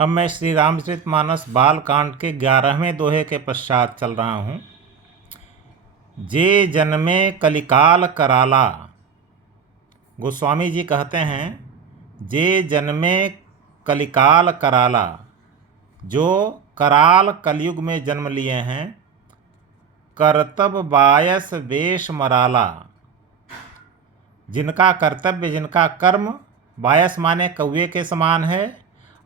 अब मैं श्री रामचरितमानस बालकांड के 11वें दोहे के पश्चात चल रहा हूँ। जे जन्मे कलिकाल कराला। गोस्वामी जी कहते हैं, जे जन्मे कलिकाल कराला, जो कराल कलयुग में जन्म लिए हैं, कर्तव्य बायस वेश मराला, जिनका कर्तव्य, जिनका कर्म बायस माने कौवे के समान है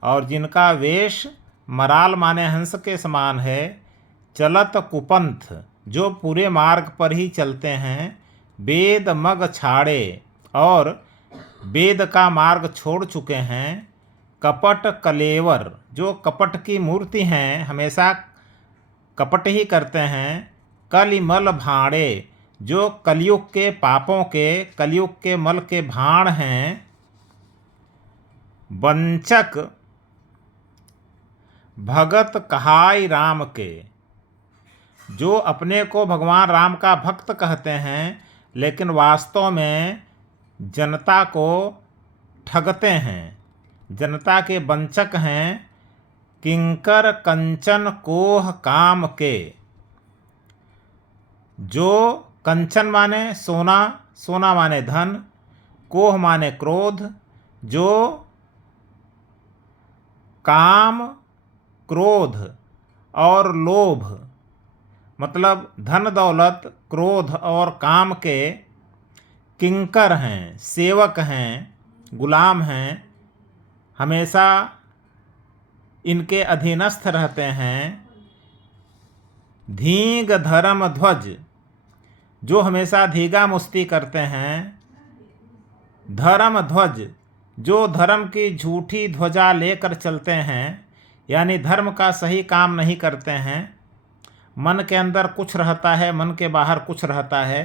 और जिनका वेश मराल माने हंस के समान है, चलत कुपंथ, जो पूरे मार्ग पर ही चलते हैं, वेद मग छाड़े, और वेद का मार्ग छोड़ चुके हैं, कपट कलेवर, जो कपट की मूर्ति हैं, हमेशा कपट ही करते हैं, कलिमल भाड़े, जो कलयुग के पापों के, कलयुग के मल के भाण हैं, वंचक भगत कहाई राम के, जो अपने को भगवान राम का भक्त कहते हैं लेकिन वास्तव में जनता को ठगते हैं, जनता के वंचक हैं, किंकर कंचन कोह काम के, जो कंचन माने सोना, सोना माने धन, कोह माने क्रोध, जो काम, क्रोध और लोभ, मतलब धन दौलत, क्रोध और काम के किंकर हैं, सेवक हैं, गुलाम हैं, हमेशा इनके अधीनस्थ रहते हैं, धींग धर्म ध्वज, जो हमेशा धीगा मुस्ती करते हैं, धर्म ध्वज, जो धर्म की झूठी ध्वजा लेकर चलते हैं, यानी धर्म का सही काम नहीं करते हैं, मन के अंदर कुछ रहता है, मन के बाहर कुछ रहता है,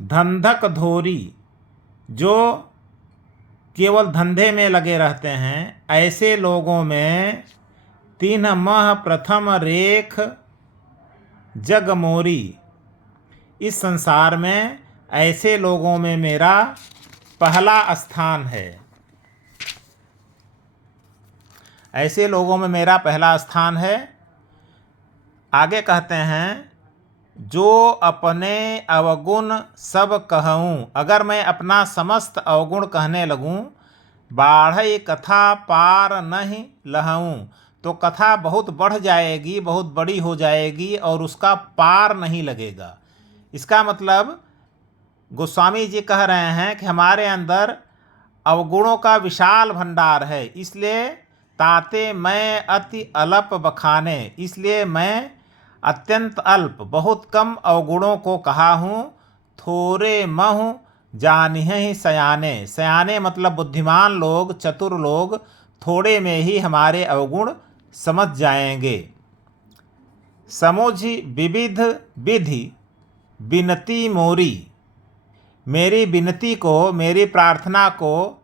धंधक धोरी, जो केवल धंधे में लगे रहते हैं, ऐसे लोगों में तीन मह प्रथम रेख जगमोरी, इस संसार में ऐसे लोगों में मेरा पहला स्थान है, ऐसे लोगों में मेरा पहला स्थान है। आगे कहते हैं, जो अपने अवगुण सब कहूँ, अगर मैं अपना समस्त अवगुण कहने लगूँ, बाढ़ई कथा पार नहीं लहूँ, तो कथा बहुत बढ़ जाएगी, बहुत बड़ी हो जाएगी और उसका पार नहीं लगेगा। इसका मतलब गोस्वामी जी कह रहे हैं कि हमारे अंदर अवगुणों का विशाल भंडार है, इसलिए ताते मैं अति अल्प बखाने, इसलिए मैं अत्यंत अल्प, बहुत कम अवगुणों को कहा हूँ। थोरे महु जानिहि सयाने, सयाने मतलब बुद्धिमान लोग, चतुर लोग थोड़े में ही हमारे अवगुण समझ जाएंगे। समुझ विविध विधि विनती मोरी, मेरी विनती को, मेरी प्रार्थना को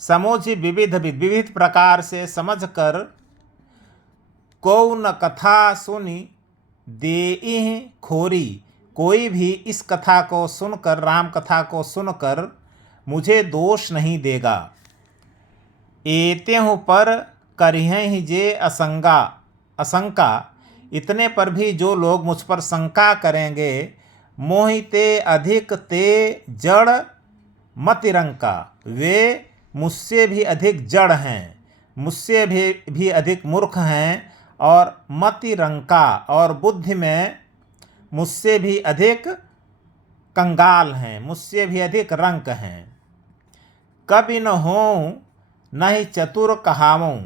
समुझ विविध विविध प्रकार से समझकर, कौन कथा सुनी देइहि खोरी, कोई भी इस कथा को सुनकर, राम कथा को सुनकर मुझे दोष नहीं देगा। एत्यहु पर करिहि जे असंका, इतने पर भी जो लोग मुझ पर शंका करेंगे, मोहिते अधिक ते जड़ मतिरंका, वे मुझसे भी अधिक जड़ हैं, मुझसे भी अधिक मूर्ख हैं, और मतिरंका और बुद्धि में मुझसे भी अधिक कंगाल हैं, मुझसे भी अधिक रंक हैं। कवि न होऊं नहीं चतुर कहावूं,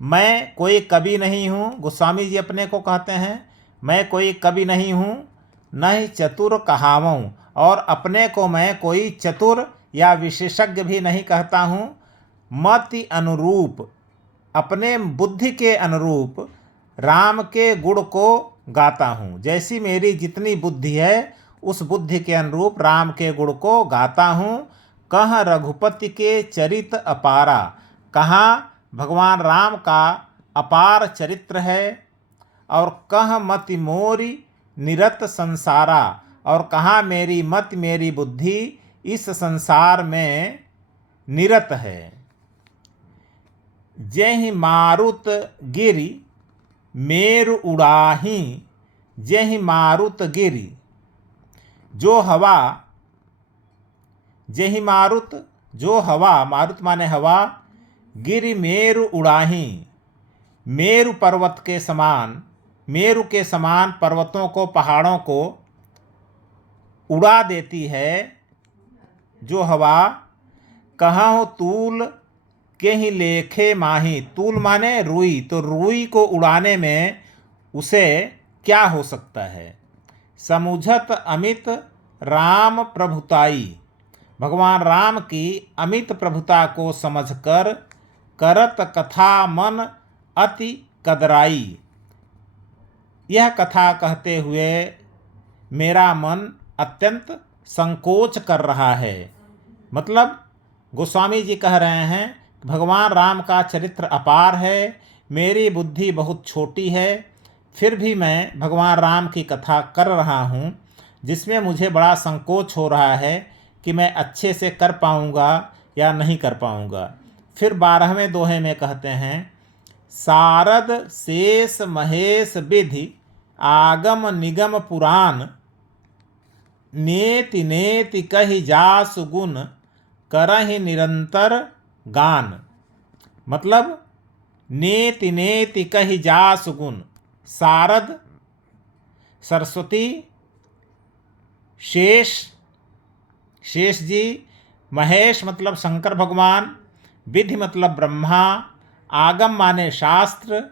मैं कोई कवि नहीं हूँ, गोस्वामी जी अपने को कहते हैं, मैं कोई कवि नहीं हूँ, नहीं चतुर कहावूं, और अपने को मैं कोई चतुर या विशेषज्ञ भी नहीं कहता हूँ। मति अनुरूप, अपने बुद्धि के अनुरूप राम के गुण को गाता हूँ, जैसी मेरी जितनी बुद्धि है उस बुद्धि के अनुरूप राम के गुण को गाता हूँ। कह रघुपति के चरित अपारा, कहाँ भगवान राम का अपार चरित्र है, और कह मति मोरी निरत संसारा, और कहाँ मेरी मत, मेरी बुद्धि इस संसार में निरत है। जेहि मारुत गिरि मेरु उड़ाही। जेहि मारुत गिरि, जो हवा, जेहि मारुत जो हवा, मारुत माने हवा, गिरि मेरु उड़ाही, मेरु पर्वत के समान, मेरु के समान पर्वतों को, पहाड़ों को उड़ा देती है जो हवा। कहूँ तूल के ही लेखे माही। तूल माने रुई, तो रुई को उड़ाने में उसे क्या हो सकता है। समुझत अमित राम प्रभुताई, भगवान राम की अमित प्रभुता को समझकर करत कथा मन अति कदराई। यह कथा कहते हुए मेरा मन अत्यंत संकोच कर रहा है। मतलब गोस्वामी जी कह रहे हैं भगवान राम का चरित्र अपार है, मेरी बुद्धि बहुत छोटी है, फिर भी मैं भगवान राम की कथा कर रहा हूँ, जिसमें मुझे बड़ा संकोच हो रहा है कि मैं अच्छे से कर पाऊँगा या नहीं कर पाऊँगा। फिर 12वें दोहे में कहते हैं सारद शेष महेश विधि आगम निगम पुराण, नेति नेति कहि जासु गुण करहि निरंतर गान। मतलब नेति नेति कहि जासु गुण, सारद सरस्वती, शेष शेष जी, महेश मतलब शंकर भगवान, विधि मतलब ब्रह्मा, आगम माने शास्त्र,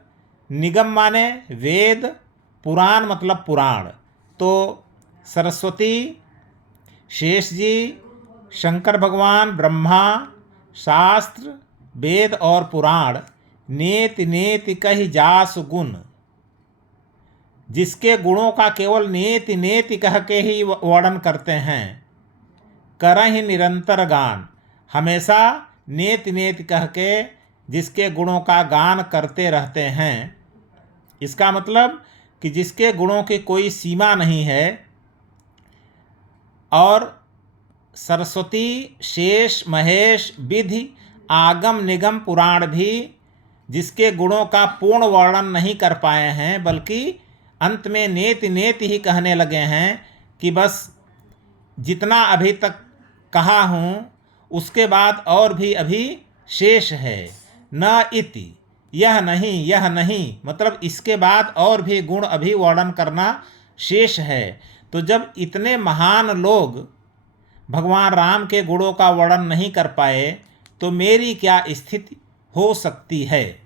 निगम माने वेद, पुराण मतलब पुराण। तो सरस्वती, शेष जी, शंकर भगवान, ब्रह्मा, शास्त्र, वेद और पुराण, नेति नेति कहि जासु गुण, जिसके गुणों का केवल नेति नेति कह के ही वर्णन करते हैं। करहि निरंतर गान, हमेशा नेति नेति कह के जिसके गुणों का गान करते रहते हैं। इसका मतलब कि जिसके गुणों की कोई सीमा नहीं है। और सरस्वती, शेष, महेश, विधि, आगम, निगम, पुराण भी जिसके गुणों का पूर्ण वर्णन नहीं कर पाए हैं, बल्कि अंत में नेति नेति ही कहने लगे हैं कि बस जितना अभी तक कहा हूँ उसके बाद और भी अभी शेष है। न इति, यह नहीं, मतलब इसके बाद और भी गुण अभी वर्णन करना शेष है। तो जब इतने महान लोग भगवान राम के गुणों का वर्णन नहीं कर पाए तो मेरी क्या स्थिति हो सकती है।